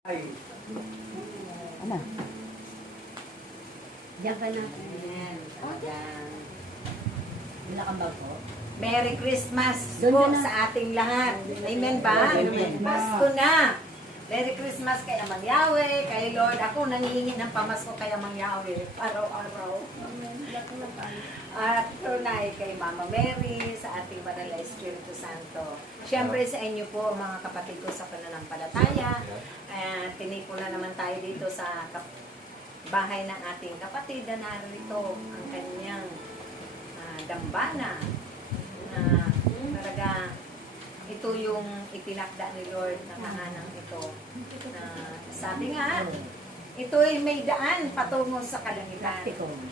Ano? Diyan ka na. Ayan. Talagang. Wala kang bago? Merry Christmas Doon po na na. sa ating lahat. Amen ba? Amen. Pasko na. Merry Christmas kay Amang Yahweh, kay Lord. Ako nangihingi ng pamasko kay Amang Yahweh. Araw-araw. At tunay kay Mama Mary, sa ating Banal na Espiritu Santo. Siyempre sa inyo po, mga kapatid ko sa pananampalataya. Tinipo na naman tayo dito sa bahay ng ating kapatid na narito ang kanyang dambana na talaga ito yung itinakda ni Lord na tahanang ito na sabi nga ito ay may daan patungo sa kalangitan.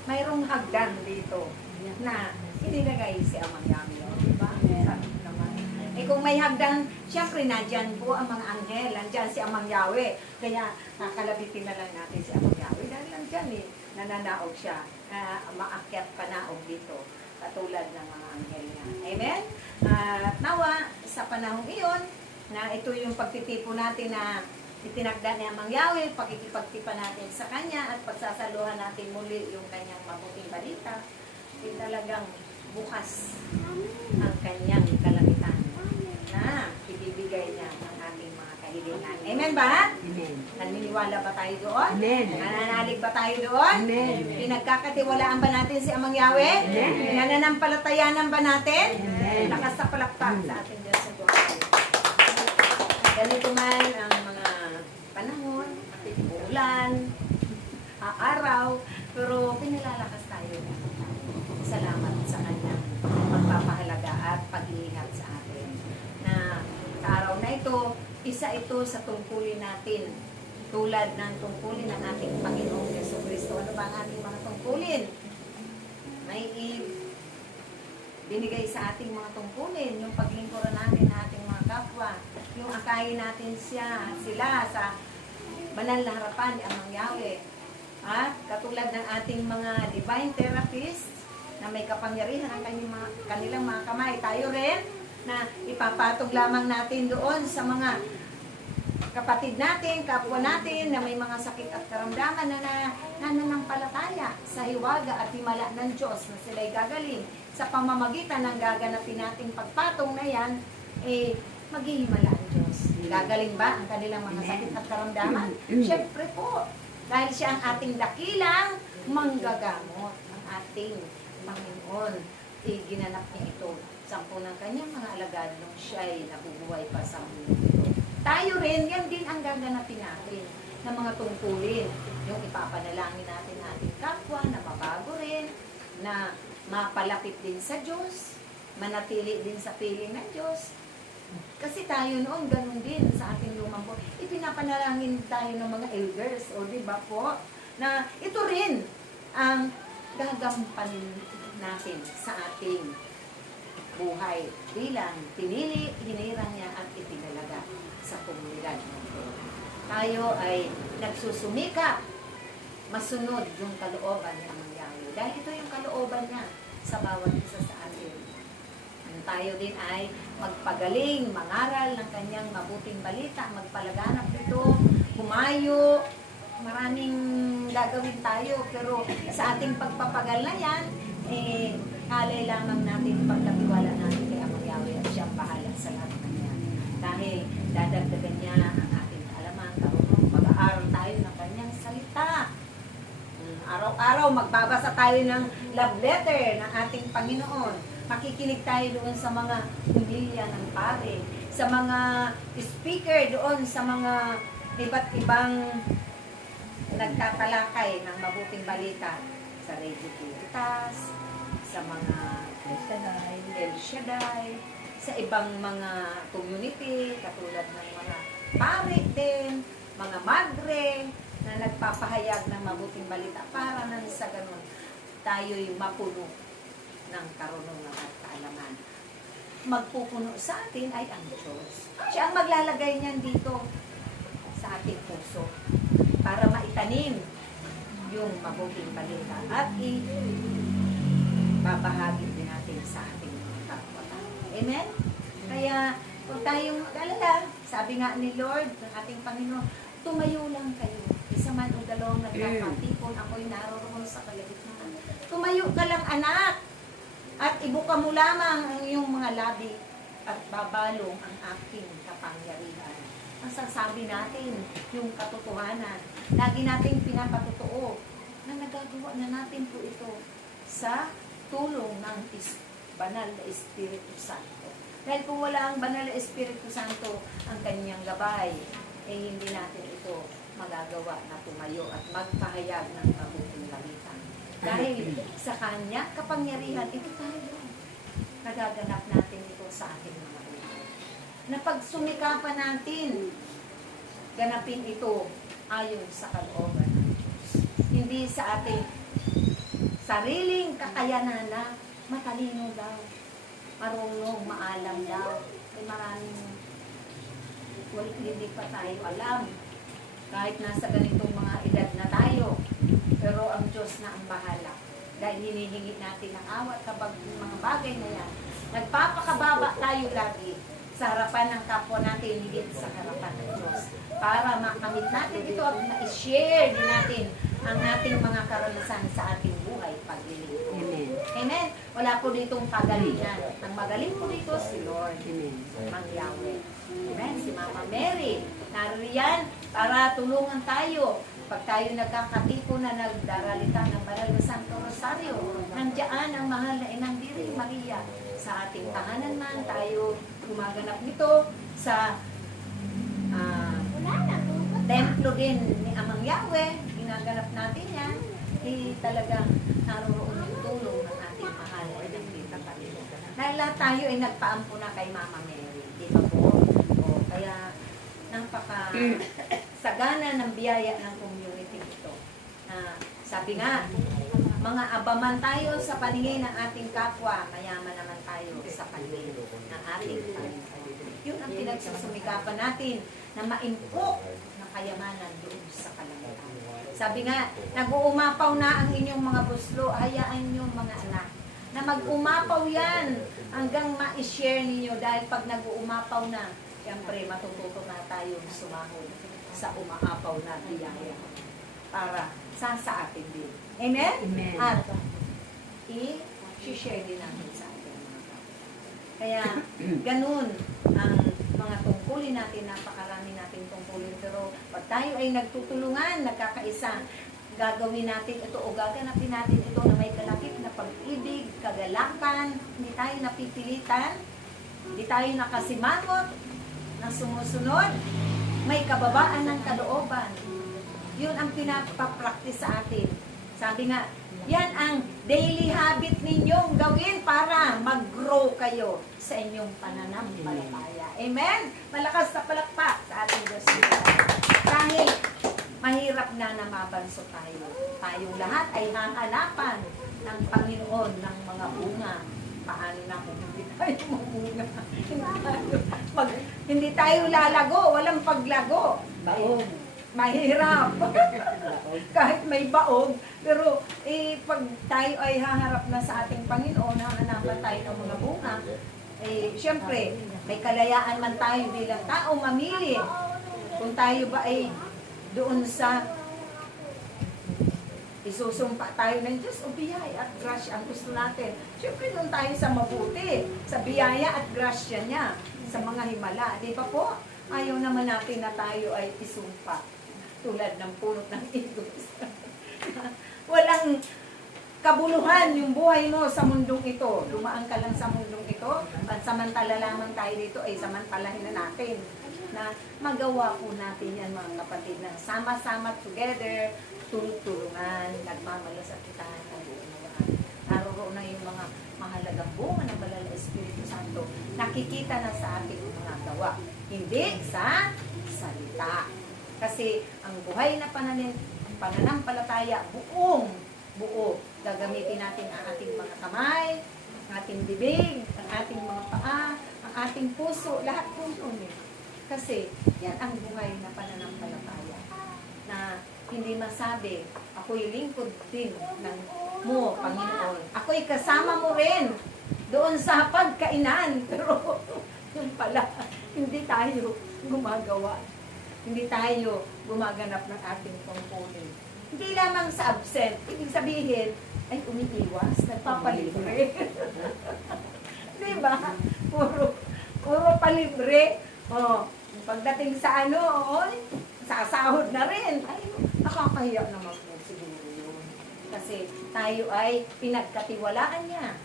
Mayroong hagdan dito na itinagay si Amang Yahweh, diba? Sabi naman. Kung may hagdan, siyempre nandyan po ang mga anghel, nandyan si Amang Yahweh. Kaya kakalabitin na lang natin si Amang Yahweh dahil nandyan nananaog siya, maakyat panaog dito katulad ng mga anghel niya. Amen? Nawa, sa panahong iyon, na ito yung pagtitipo natin na itinakda ni Amang Yahweh, pakikipagtipa natin sa Kanya at pagsasaluhan natin muli yung Kanyang mabuting balita, talagang bukas ang Kanyang kalangitan na ibibigay niya ng ating mga kahilingan. Amen ba? Amen. Naniniwala ba tayo doon? Amen. Nananalig ba tayo doon? Amen. Pinagkakatiwalaan ba natin si Amang Yahweh? Amen. Pinananampalatayanan ba natin? Amen. Lakas sa palakpak sa ating Diyos sa buhay. Ganito man ang mga panahon, ulan, araw, pero pinalalakas tayo. Salamat sa kanyang pagpapahalaga at pag-iingat sa atin. Na sa araw na ito, isa ito sa tungkulin natin. Tulad ng tungkulin ng ating Panginoong Jesucristo. Ano ba ang ating mga tungkulin? May binigay sa ating mga tungkulin, yung paglingkuran natin na ating mga kapwa, yung akayin natin sila sa banal na harapan ni Amang Yahweh. Katulad ng ating mga divine therapists na may kapangyarihan ang kanilang mga kamay. Tayo rin na ipapatog lamang natin doon sa mga kapatid natin, kapwa natin na may mga sakit at karamdaman na nananampalataya sa hiwaga at himala ng Diyos na sila'y gagaling. Sa pamamagitan ng gaganapin nating pagpatong na yan, maghihimala ang Diyos. Gagaling ba ang kanilang mga sakit at karamdaman? Siyempre po, dahil siya ang ating dakilang manggagamot, ang ating Panginoon. Ginanap niya ito. 10 ng kanyang mga alagad nung siya'y nabubuhay pa sa mundo. Tayo rin, yan din ang gaganapin natin ng mga tungkulin. Yung ipapanalangin natin ating kapwa na mabago rin, na mapalapit din sa Diyos, manatili din sa piling ng Diyos. Kasi tayo noon, ganun din sa ating lumang buhay. Ipinapanalangin tayo ng mga elders, o diba po, na ito rin ang gagampanin natin sa ating buhay bilang pinili, hinirang niya at itinalaga sa komunidad natin. Tayo ay nagsusumikap masunod yung kalooban ni Amang Yahweh. Dahil ito yung kalooban niya sa bawat isa sa atin. Tayo din ay magpagaling, mangaral ng kanyang mabuting balita, magpalaganap ito, humayo, maraming gagawin tayo. Pero sa ating pagpapagal na yan, alay lamang natin pagkatiwala natin kay Amang Yahweh at siyang bahala sa lahat ng yan. Dahil dadagdagan niya ang ating kaalaman, karunong pag-aaral tayo ng kanyang salita. Araw-araw magbabasa tayo ng love letter ng ating Panginoon. Makikinig tayo doon sa mga humilya ng pare, sa mga speaker doon, sa mga iba't ibang nagtatalakay ng mabuting balita sa Radio Pilipinas, sa mga El Shaddai, sa ibang mga community, katulad ng mga pare din, mga madre, na nagpapahayag ng mabuting balita para nang sa ganun, tayo'y mapuno ng karunungan at kaalaman. Magpupuno sa atin ay ang Diyos. Siya ang maglalagay niyan dito sa ating puso para maitanim yung mabuting balita at babahagi din natin sa ating kapwa. Amen? Kaya, kung tayong mag-alala, sabi nga ni Lord, ng ating Panginoon, tumayo lang kayo. Isa man o dalawang nagkakatipon, ako'y naroroon sa kalagitnaan. Tumayo ka lang, anak. At ibuka mo lamang ang iyong mga labi at babalong ang aking kapangyarihan. Ang sasabi natin, yung katotohanan. Lagi nating pinapatutuo na nagagawa na natin po ito sa tulong ng Banal na Espiritu Santo. Dahil kung wala ang Banal na Espiritu Santo, ang kanyang gabay, eh hindi natin ito magagawa na tumayo at magpahayag ng mabuting balita. Dahil sa kanya, kapangyarihan, ito tayo. Nagaganap natin ito sa ating mga buhay. Na pagsumikapan natin, ganapin ito ayon sa kalooban ng Diyos. Hindi sa ating sariling kakayanan na matalino daw, marunong, maalam daw. Ay maraming hindi pa tayo alam. Kahit nasa ganitong mga edad na tayo, pero ang Diyos na ang bahala. Dahil hinihingi natin ng awat kapag mga bagay na yan. Nagpapakababa tayo lagi sa harapan ng kapwa natin, higit sa harapan ng Diyos. Para makamit natin ito at ma-share din natin ang ating mga karanasan sa ating buhay paglilingkod. Amen. Amen. Wala po ditong pagalingan. Ang magaling po dito si Lord. Amen. Mang Yahweh. Amen. Si Mama Mary. Nariyan para tulungan tayo. Pag tayo nagkakatipo na nagdaralita ng Banal na Santo Rosario, nandiyan ang mahal na Inang Birheng Maria. Sa ating tahanan man, tayo gumaganap nito sa templo din ni Amang Yahweh. Ginaganap natin yan. Talagang naroon yung tulong ng ating mahal na Inang Birheng Maria. Dahil lahat tayo ay nagpaampo na kay Mama Mary. Di ba po? O, kaya napaka sagana ng biyaya ng community ito. Sabi nga, mga abaman tayo sa paningin ng ating kapwa, mayaman naman tayo sa paningin ng ating Panginoon. Yun ang pinagsusumikapan natin na maimpok na kayamanan doon sa kalangitan. Sabi nga, nag-uumapaw na ang inyong mga buslo, hayaan nyo mga anak na mag-umapaw yan hanggang ma-share ninyo dahil pag nag-uumapaw na, siyempre matututo na tayo sumahod sa umaapaw na biyaya para sa atin din. Amen? Amen. At i-share din natin sa ating mga kapwa. Kaya ganun ang mga tungkulin natin, napakarami natin tungkulin. Pero pag tayo ay nagtutulungan, nagkakaisa, gagawin natin ito o gaganapin natin ito na may kalakip na pag-ibig, kagalakan, hindi tayo napipilitan, hindi tayo nakasimangot, na sumusunod, may kababaan ng kalooban. Yun ang pinapapractice sa atin. Sabi nga, yan ang daily habit ninyong gawin para mag-grow kayo sa inyong pananampalataya. Amen? Malakas na palakpak sa ating Diyos. Kahit mahirap na mabanso tayo. Tayong lahat ay hahanapan ng Panginoon ng mga bunga. Paano na kung hindi tayo mamunga? Hindi tayo lalago, walang paglago. Baog. Mahirap. Kahit may baog. Pero pag tayo ay haharap na sa ating Panginoon, hahanapan tayo ng mga bunga, syempre, may kalayaan man tayo bilang tao mamili. Kung tayo ba ay doon sa isusumpa tayo ng Diyos o biyaya at grasya ang gusto natin. Siyempre doon tayo sa mabuti, sa biyaya at grasya niya, sa mga himala. Di ba po? Ayaw naman natin na tayo ay isumpa tulad ng pulot ng igos. Walang kabuluhan yung buhay mo sa mundong ito. Dumaan ka lang sa mundong ito, pansamantala lamang tayo dito ay samantalahin na natin na magawa po natin yan mga kapatid na sama-sama together, tulungan, nagmamalasakitahan, nag-uunawaan. Naroon na yung mga mahalagang bunga ng Banal na Espiritu Santo. Nakikita na sa ating mga gawa. Hindi sa salita. Kasi ang buhay na pananampalataya, buo. Gagamitin natin ang ating mga kamay, ang ating bibig, ang ating mga paa, ang ating puso, lahat po yun eh. Kasi yan ang buhay na pananampalataya. Na hindi masabi, ako'y lingkod din ng mo, Panginoon. Ako'y kasama mo rin doon sa pagkainan. Pero yung pala, hindi tayo gumagawa. Hindi tayo gumaganap ng ating tungkulin. Hindi lamang sa absent, ibig sabihin, ay umiiwas, nagpapalibre. Di ba? Puro palibre. Oh, pagdating sa ano, sasahod na rin. Ay, nakakahiya naman po siguro yun. Kasi tayo ay pinagkatiwalaan niya.